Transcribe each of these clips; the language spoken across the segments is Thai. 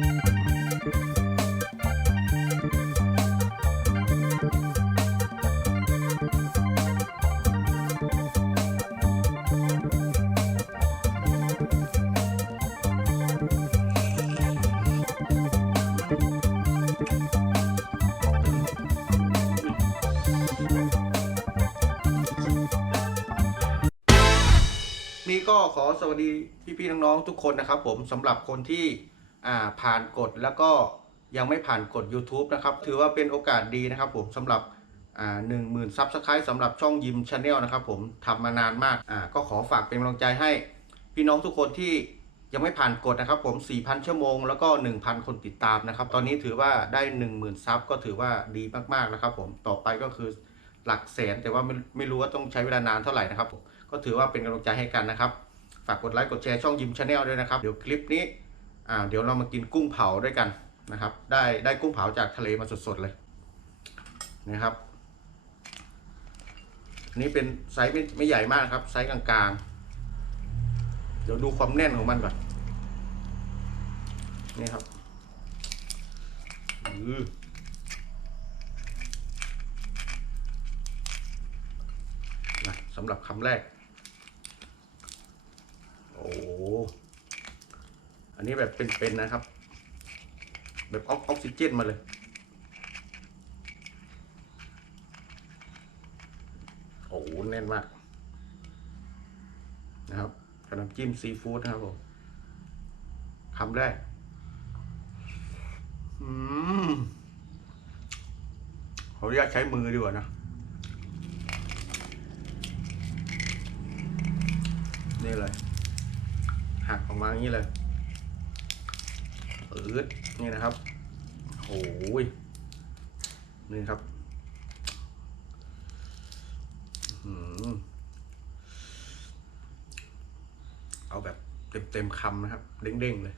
นี่ก็ขอสวัสดีพี่ๆน้องๆทุกคนนะครับผมสำหรับคนที่ ผ่านกฎแล้วก็ยังไม่ผ่านกฎ YouTube นะครับ ถือว่าเป็นโอกาสดีนะครับผมสำหรับหนึ่งหมื่นซับสไครต์สำหรับช่องยิมชาแนลนะครับผมทำมานานมากก็ขอฝากเป็นกำลังใจให้พี่น้องทุกคนที่ยังไม่ผ่านกฎนะครับผม 4,000 ชั่วโมง แล้วก็ 1,000 คนติดตามนะครับ ตอนนี้ถือว่าได้ 10,000 ซับก็ถือว่าดีมากๆนะครับผม ต่อไปก็คือหลักแสน แต่ว่าไม่ไม่รู้ว่าต้องใช้เวลานานเท่าไหร่นะครับผม ก็ถือว่าเป็นกำลังใจให้กันนะครับ ฝากกดไลค์ กดแชร์ช่องยิมชาแนลด้วยนะครับ เดี๋ยวคลิปนี้ อ่าเดี๋ยวเรามากินกุ้งเผาด้วยกันนะครับ ได้ได้กุ้งเผาจากทะเลมาสดๆเลยนะครับอันนี้เป็นไซส์ไม่ไม่ใหญ่มากครับ ไซส์กลางๆ เดี๋ยวดูความแน่นของมันก่อนนี่ครับอืสำหรับคำแรก โอ้ อันนี้แบบเป็นๆนะครับ แบบออกออกซิเจนมาเลย โอ้โหแน่นมาก นะครับกับน้ำจิ้มซีฟู้ดนะครับผมคำแรกอืมขออนุญาตใช้มือดีกว่านะนี่เลย หักออกมาอย่างนี้เลย อืดนี่นะครับโอ้ยนี่ครับเอาแบบเต็มเต็มๆคำนะครับ เด้งๆเลย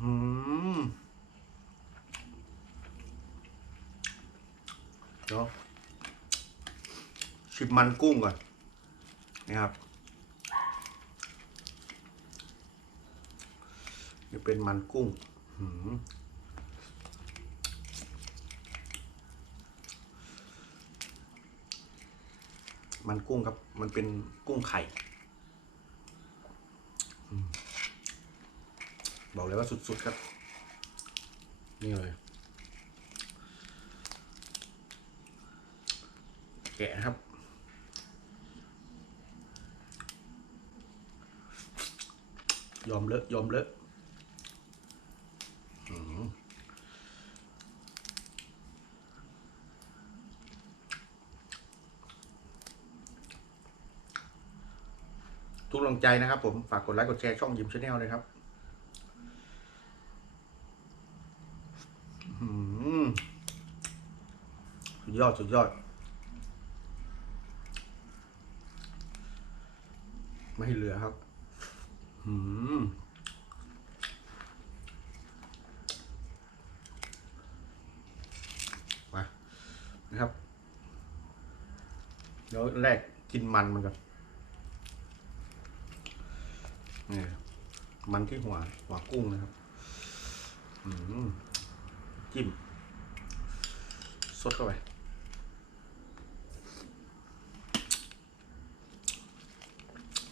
อืมเนาะชิมมันกุ้งก่อนนี่ครับ เป็นมันกุ้งมันกุ้งครับ มันเป็นกุ้งไข่ บอกเลยว่าสุด ๆ ครับ นี่เลย แกะนะครับ ยอมเลอะ ยอมเลอะอื้อหือ ทุกกำลังใจนะครับ ผมฝากกดไลค์กดแชร์ช่องยิมชาแนลเลยครับสุดยอดสุดยอด ไม่เหลือครับหืมานะครับ เดี๋ยวแรกกินมันมันก่อน นี่มันที่หัวหัวกุ้งนะครับอืมจิ้มสดเข้าไป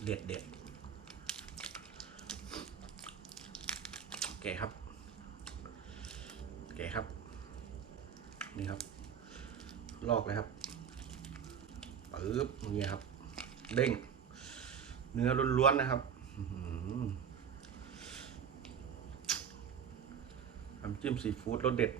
เด็ดเด็ดโอเคครับโอเคครับ นี่ครับ ลอกเลยครับปึ๊บนี่ครับ เด้ง เนื้อล้วนๆนะครับ น้ำจิ้มซีฟู้ดรสเด็ด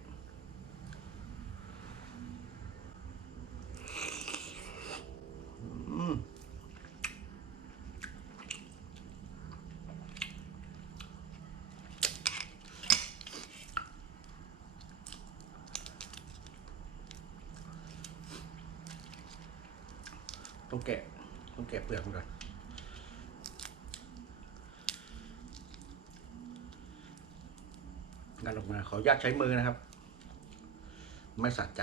ต้องแกะ ต้องแกะเปลือกก่อน ลงมาขออนุญาตใช้มือนะครับ ไม่สัดใจ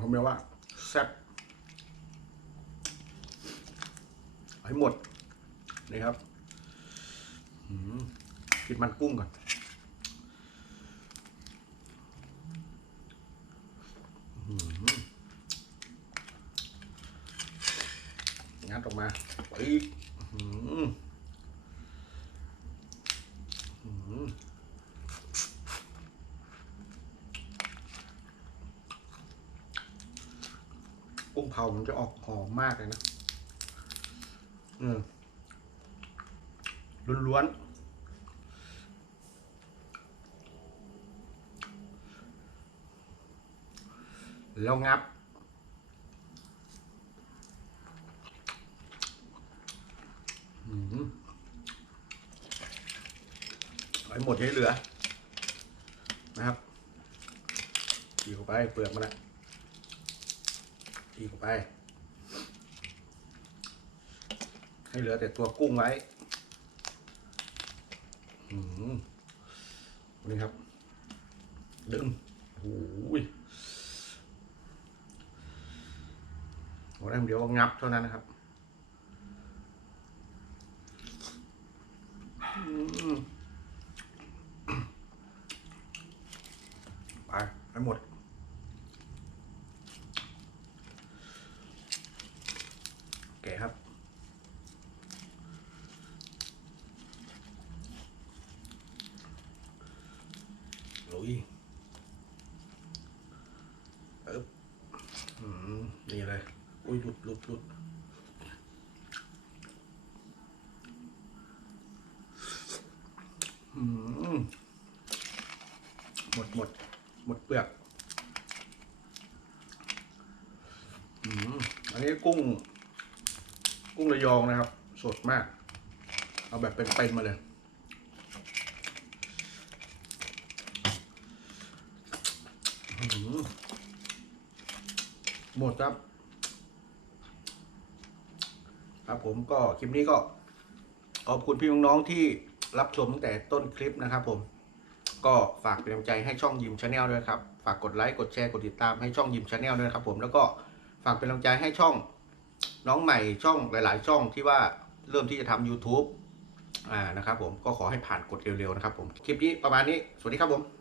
ผมเรียกว่า แซ่บให้หมด นี่ครับกินมันกุ้งก่อน มาอีกกุ้งเผามันจะออกหอมมากเลยนะ อืมล้วนๆแล้วงับ อืมเอา ให้หมดให้เหลือ นะครับทีเข้าไปเปลือกมันนะทีเข้าไป ให้เหลือแต่ตัวกุ้งไว้อืมนี่ครับ ดึงโอ้ยโอ้ได้เดี๋ยวงับเท่านั้นนะครับอืมไป ให้หมด แกะครับ ลุยปึ๊บอืมนี่เลย อุ้ยหลุดหลุดหลุดอืมหมดหมด หมดเปลือก อืมอันนี้ กุ้ง กุ้งระยองนะครับ สดมาก เอาแบบเป็นๆมาเลย หมดครับ ครับผมก็คลิปนี้ก็ ขอบคุณพี่น้องๆที่รับชมตั้งแต่ต้นคลิปนะครับผมก็ฝากเป็นกำลังใจให้ช่องยิมชาแนลด้วยครับ ฝากกดไลค์ กดแชร์ กดติดตามให้ช่องยิมชาแนลด้วยครับผม แล้วก็ฝากเป็นกำลังใจให้ช่อง น้องใหม่ช่องหลาย ๆ ช่องที่ว่าเริ่มที่จะทำ YouTube อ่านะครับผมก็ขอให้ผ่านกดเร็ว ๆ นะครับผม คลิปนี้ประมาณนี้ สวัสดีครับผม